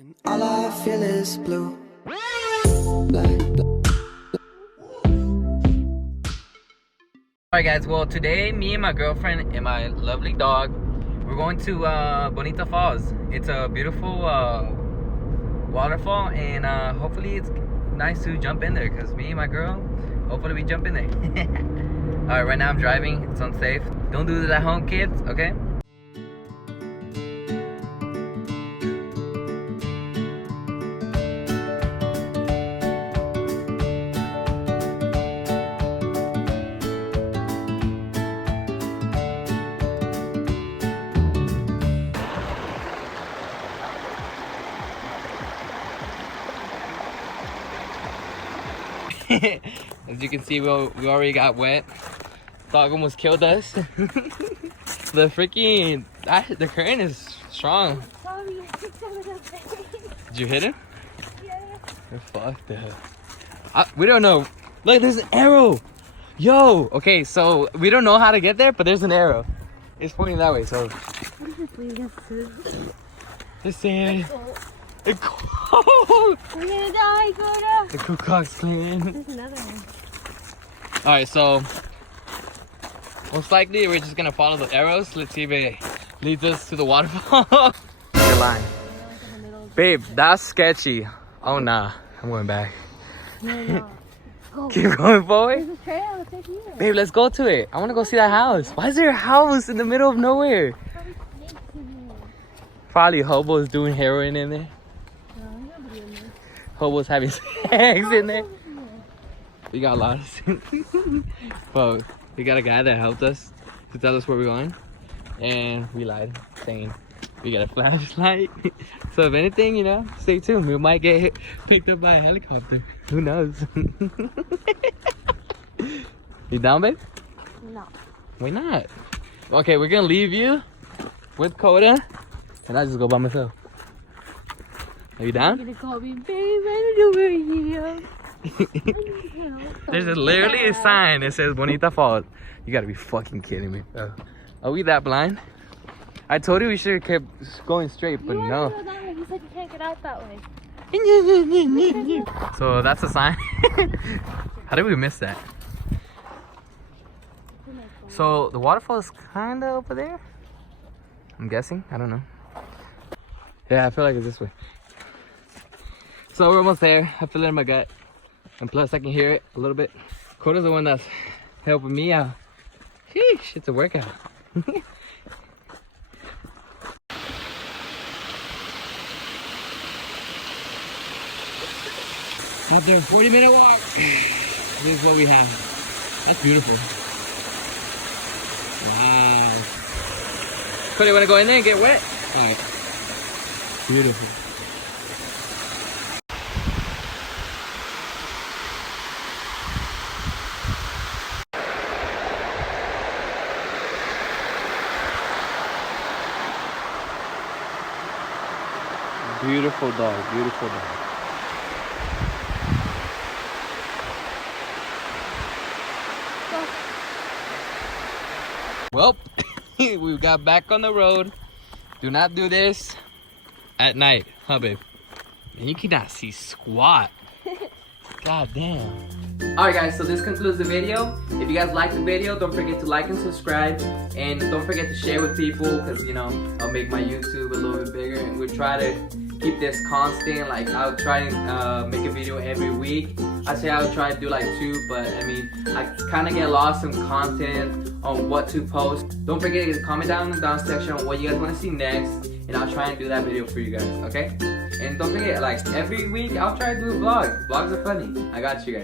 And all I feel is blue. Alright guys, well today me and my girlfriend and my lovely dog, we're going to Bonita Falls. It's a beautiful waterfall, and hopefully it's nice to jump in there because me and my girl, hopefully we jump in there. Alright, right now I'm driving, it's unsafe. Don't do this at home, kids, okay? As you can see, we already got wet. Dog almost killed us. The current is strong. Sorry, I picked up another. Did you hit him? Yeah. You're fucked up. We don't know. Look, there's an arrow. Yo, okay, so we don't know how to get there, but there's an arrow. It's pointing that way, so. What is this leading us to? It's saying. We're gonna die, Coda. The Ku Klux Klan. There's another one. Alright, so most likely we're just gonna follow the arrows. Let's see if it leads us to the waterfall. You're lying. Babe, that's sketchy. Oh nah, I'm going back. No. Go. Keep going forward. There's a trail, it's right here. Babe, let's go to it. I wanna go see that house. Why is there a house in the middle of nowhere? Probably snakes in here. Probably hobos doing heroin in there. No, nobody in there. Hobos having sex in there. We got lost. But we got a guy that helped us to tell us where we're going. And we lied, saying we got a flashlight. So if anything, you know, stay tuned. We might get picked up by a helicopter. Who knows? You down, babe? No. Why not? Okay, we're gonna leave you with Coda, and I'll just go by myself. Are you down? You're gonna call me, babe, I don't know where you are. There's literally a sign that says Bonita Falls. You gotta be fucking kidding me. Are we that blind? I told you we should have kept going straight, but You no. wanna go that way. You said you can't get out that way. So that's a sign. How did we miss that? So the waterfall is kinda over there, I'm guessing. I don't know. Yeah, I feel like it's this way. So we're almost there. I feel it in my gut. And plus I can hear it a little bit. Coda's the one that's helping me out. Sheesh, it's a workout. After a 40-minute walk, this is what we have. That's beautiful. Wow. Coda, wanna go in there and get wet? Alright. Beautiful. Beautiful dog, beautiful dog. Well, we got back on the road. Do not do this at night, huh, babe? And you cannot see squat. God damn. Alright guys, so this concludes the video. If you guys liked the video, don't forget to like and subscribe. And don't forget to share with people, because, you know, I'll make my YouTube a little bit bigger. And we'll try to keep this constant. Like, I'll try and make a video every week. I say I'll try to do like 2, but I mean, I kind of get lost in content on what to post. Don't forget to comment down in the down section on what you guys want to see next, and I'll try and do that video for you guys, okay? And don't forget, like, every week I'll try to do a vlog. Vlogs are funny. I got you guys.